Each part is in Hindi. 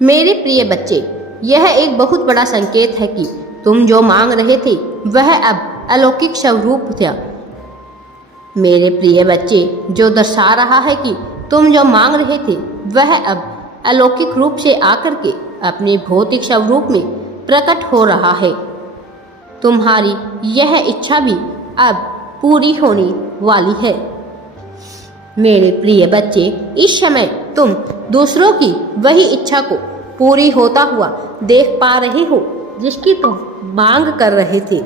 मेरे प्रिय बच्चे, यह एक बहुत बड़ा संकेत है कि तुम जो मांग रहे थे वह अब अलौकिक स्वरूप था। मेरे प्रिय बच्चे, जो दर्शा रहा है कि तुम जो मांग रहे थे वह अब अलौकिक रूप से आकर के अपने भौतिक स्वरूप में प्रकट हो रहा है। तुम्हारी यह इच्छा भी अब पूरी होने वाली है। मेरे प्रिय बच्चे, इस समय तुम दूसरों की वही इच्छा को पूरी होता हुआ देख पा रहे हो जिसकी तुम मांग कर रहे थे।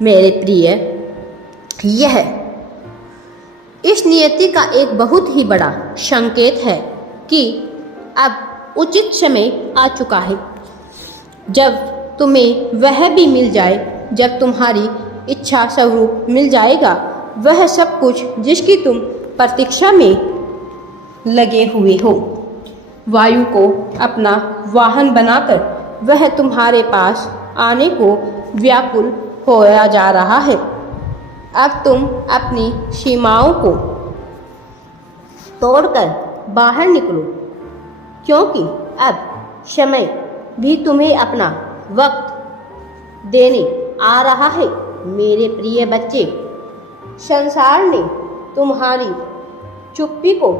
मेरे प्रिय, यह इस नियति का एक बहुत ही बड़ा संकेत है कि अब उचित समय आ चुका है जब तुम्हें वह भी मिल जाए, जब तुम्हारी इच्छा स्वरूप मिल जाएगा वह सब कुछ जिसकी तुम प्रतीक्षा में लगे हुए हो। वायु को अपना वाहन बनाकर वह तुम्हारे पास आने को व्याकुल होया जा रहा है। अब तुम अपनी सीमाओं को तोड़कर बाहर निकलो, क्योंकि अब समय भी तुम्हें अपना वक्त देने आ रहा है। मेरे प्रिय बच्चे, संसार ने तुम्हारी चुप्पी को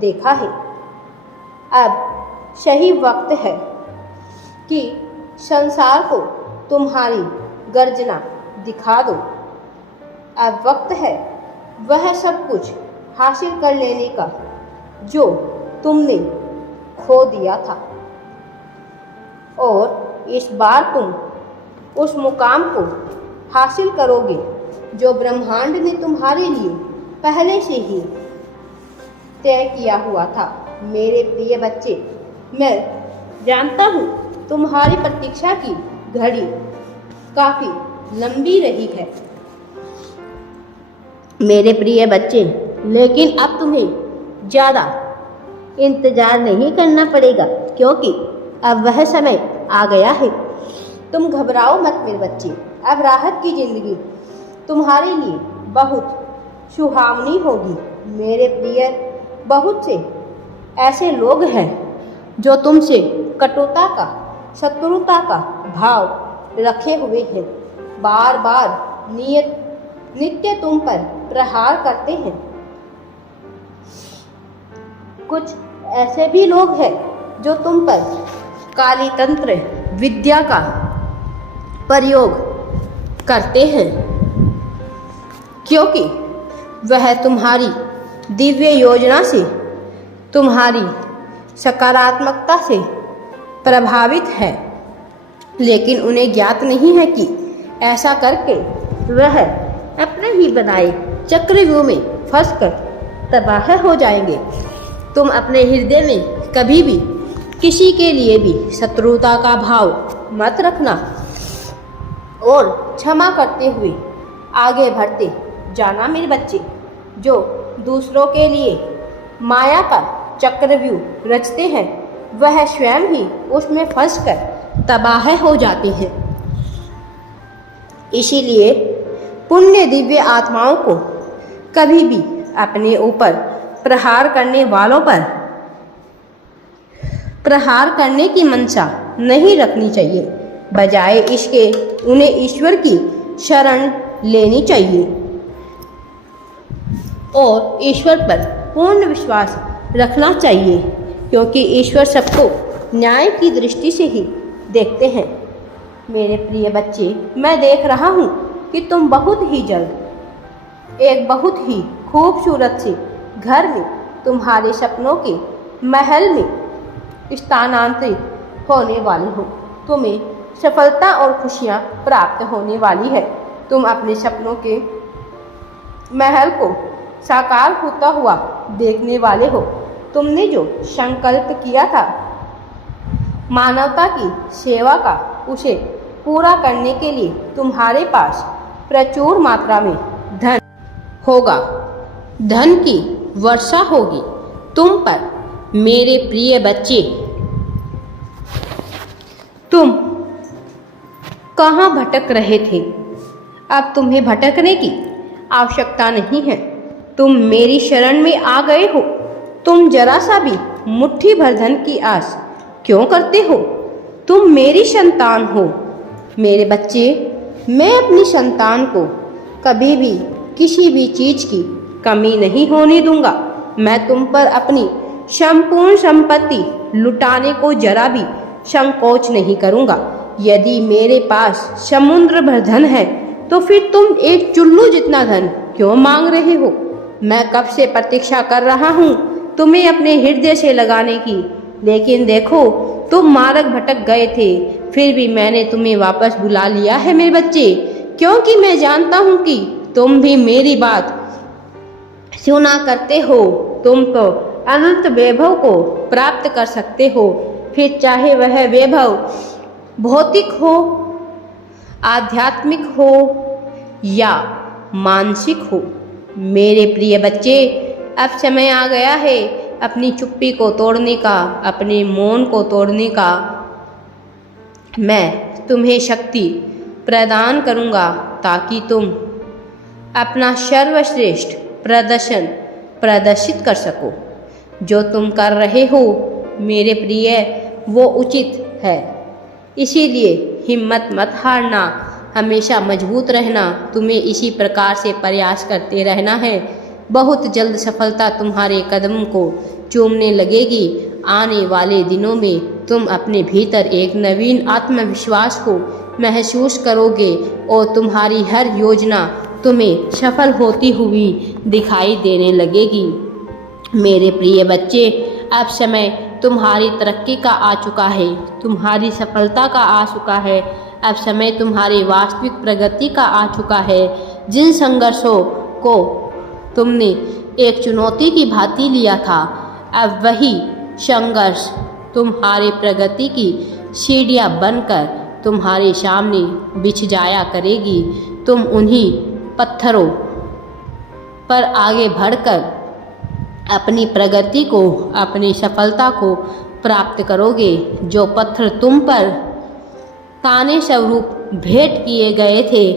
देखा है। अब सही वक्त है कि संसार को तुम्हारी गर्जना दिखा दो। अब वक्त है वह सब कुछ हासिल कर लेने का जो तुमने खो दिया था, और इस बार तुम उस मुकाम को हासिल करोगे जो ब्रह्मांड ने तुम्हारे लिए पहले से ही तय किया हुआ था। मेरे प्रिय बच्चे, मैं जानता हूँ तुम्हारी प्रतीक्षा की घड़ी काफी लंबी रही है मेरे प्रिय बच्चे, लेकिन अब तुम्हें ज़्यादा इंतजार नहीं करना पड़ेगा, क्योंकि अब वह समय आ गया है। तुम घबराओ मत मेरे बच्चे। अब राहत की जिंदगी तुम्हारे लिए बहुत सुहावनी होगी। मेरे प्रिय, बहुत से ऐसे लोग हैं जो तुमसे कटुता का, शत्रुता का भाव रखे हुए हैं। बार बार नित्य तुम पर प्रहार करते हैं। कुछ ऐसे भी लोग हैं जो तुम पर काली तंत्र विद्या का प्रयोग करते हैं, क्योंकि वह तुम्हारी दिव्य योजना से, तुम्हारी सकारात्मकता से प्रभावित है, लेकिन उन्हें ज्ञात नहीं है कि ऐसा करके वह अपने ही बनाए चक्रव्यूह में फंसकर तबाह हो जाएंगे। तुम अपने हृदय में कभी भी किसी के लिए भी शत्रुता का भाव मत रखना और क्षमा करते हुए आगे बढ़ते जाना मेरे बच्चे। जो दूसरों के लिए माया का चक्रव्यूह रचते हैं वह स्वयं ही उसमें फंसकर तबाह हो जाते हैं। इसीलिए पुण्य दिव्य आत्माओं को कभी भी अपने ऊपर प्रहार करने वालों पर प्रहार करने की मंशा नहीं रखनी चाहिए। बजाय इसके उन्हें ईश्वर की शरण लेनी चाहिए और ईश्वर पर पूर्ण विश्वास रखना चाहिए, क्योंकि ईश्वर सबको न्याय की दृष्टि से ही देखते हैं। मेरे प्रिय बच्चे, मैं देख रहा हूँ कि तुम बहुत ही जल्द एक बहुत ही खूबसूरत से घर में, तुम्हारे सपनों के महल में स्थानांतरित होने वाली हो। तुम्हें सफलता और खुशियाँ प्राप्त होने वाली है। तुम अपने सपनों के महल को साकार होता हुआ देखने वाले हो। तुमने जो संकल्प किया था मानवता की सेवा का, उसे पूरा करने के लिए तुम्हारे पास प्रचुर मात्रा में धन होगा। धन की वर्षा होगी तुम पर मेरे प्रिय बच्चे। तुम कहाँ भटक रहे थे? अब तुम्हें भटकने की आवश्यकता नहीं है। तुम मेरी शरण में आ गए हो। तुम जरा सा भी मुट्ठी भर धन की आस क्यों करते हो? तुम मेरी संतान हो मेरे बच्चे। मैं अपनी संतान को कभी भी किसी भी चीज की कमी नहीं होने दूंगा। मैं तुम पर अपनी संपूर्ण संपत्ति लुटाने को जरा भी संकोच नहीं करूंगा। यदि मेरे पास समुद्र भर धन है तो फिर तुम एक चुल्लू जितना धन क्यों मांग रहे हो? मैं कब से प्रतीक्षा कर रहा हूँ तुम्हें अपने हृदय से लगाने की, लेकिन देखो तुम मार्ग भटक गए थे। फिर भी मैंने तुम्हें वापस बुला लिया है मेरे बच्चे, क्योंकि मैं जानता हूँ कि तुम भी मेरी बात सुना करते हो। तुम तो अनंत वैभव को प्राप्त कर सकते हो, फिर चाहे वह वैभव भौतिक हो, आध्यात्मिक हो या मानसिक हो। मेरे प्रिय बच्चे, अब समय आ गया है अपनी चुप्पी को तोड़ने का, अपने मौन को तोड़ने का। मैं तुम्हें शक्ति प्रदान करूंगा ताकि तुम अपना सर्वश्रेष्ठ प्रदर्शन प्रदर्शित कर सको। जो तुम कर रहे हो मेरे प्रिय वो उचित है, इसीलिए हिम्मत मत हारना, हमेशा मजबूत रहना। तुम्हें इसी प्रकार से प्रयास करते रहना है। बहुत जल्द सफलता तुम्हारे कदम को चूमने लगेगी। आने वाले दिनों में तुम अपने भीतर एक नवीन आत्मविश्वास को महसूस करोगे और तुम्हारी हर योजना तुम्हें सफल होती हुई दिखाई देने लगेगी। मेरे प्रिय बच्चे, अब समय तुम्हारी तरक्की का आ चुका है, तुम्हारी सफलता का आ चुका है। अब समय तुम्हारी वास्तविक प्रगति का आ चुका है। जिन संघर्षों को तुमने एक चुनौती की भांति लिया था, अब वही संघर्ष तुम्हारे प्रगति की सीढ़ियां बनकर तुम्हारे सामने बिछ जाया करेगी। तुम उन्हीं पत्थरों पर आगे बढ़कर अपनी प्रगति को, अपनी सफलता को प्राप्त करोगे। जो पत्थर तुम पर ताने स्वरूप भेंट किए गए थे,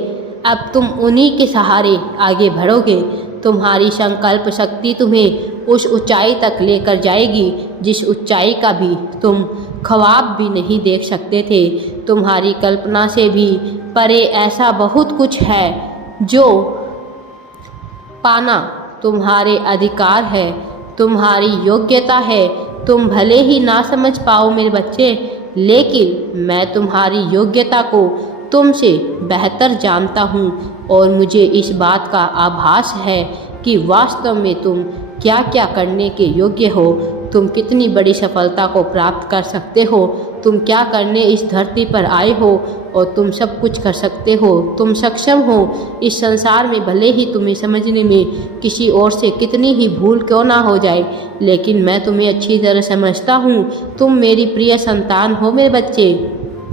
अब तुम उन्हीं के सहारे आगे बढ़ोगे। तुम्हारी संकल्प शक्ति तुम्हें उस ऊंचाई तक लेकर जाएगी जिस ऊंचाई का भी तुम ख्वाब भी नहीं देख सकते थे। तुम्हारी कल्पना से भी परे ऐसा बहुत कुछ है जो पाना तुम्हारे अधिकार है, तुम्हारी योग्यता है। तुम भले ही ना समझ पाओ मेरे बच्चे, लेकिन मैं तुम्हारी योग्यता को तुमसे बेहतर जानता हूँ और मुझे इस बात का आभास है कि वास्तव में तुम क्या क्या करने के योग्य हो। तुम कितनी बड़ी सफलता को प्राप्त कर सकते हो। तुम क्या करने इस धरती पर आए हो और तुम सब कुछ कर सकते हो। तुम सक्षम हो। इस संसार में भले ही तुम्हें समझने में किसी और से कितनी ही भूल क्यों ना हो जाए, लेकिन मैं तुम्हें अच्छी तरह समझता हूँ। तुम मेरी प्रिय संतान हो मेरे बच्चे।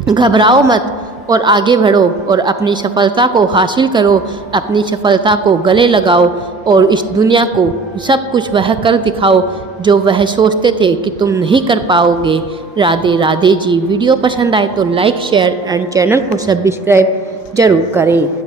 घबराओ मत और आगे बढ़ो और अपनी सफलता को हासिल करो। अपनी सफलता को गले लगाओ और इस दुनिया को सब कुछ वह कर दिखाओ जो वह सोचते थे कि तुम नहीं कर पाओगे। राधे राधे जी। वीडियो पसंद आए तो लाइक, शेयर एंड चैनल को सब्सक्राइब जरूर करें।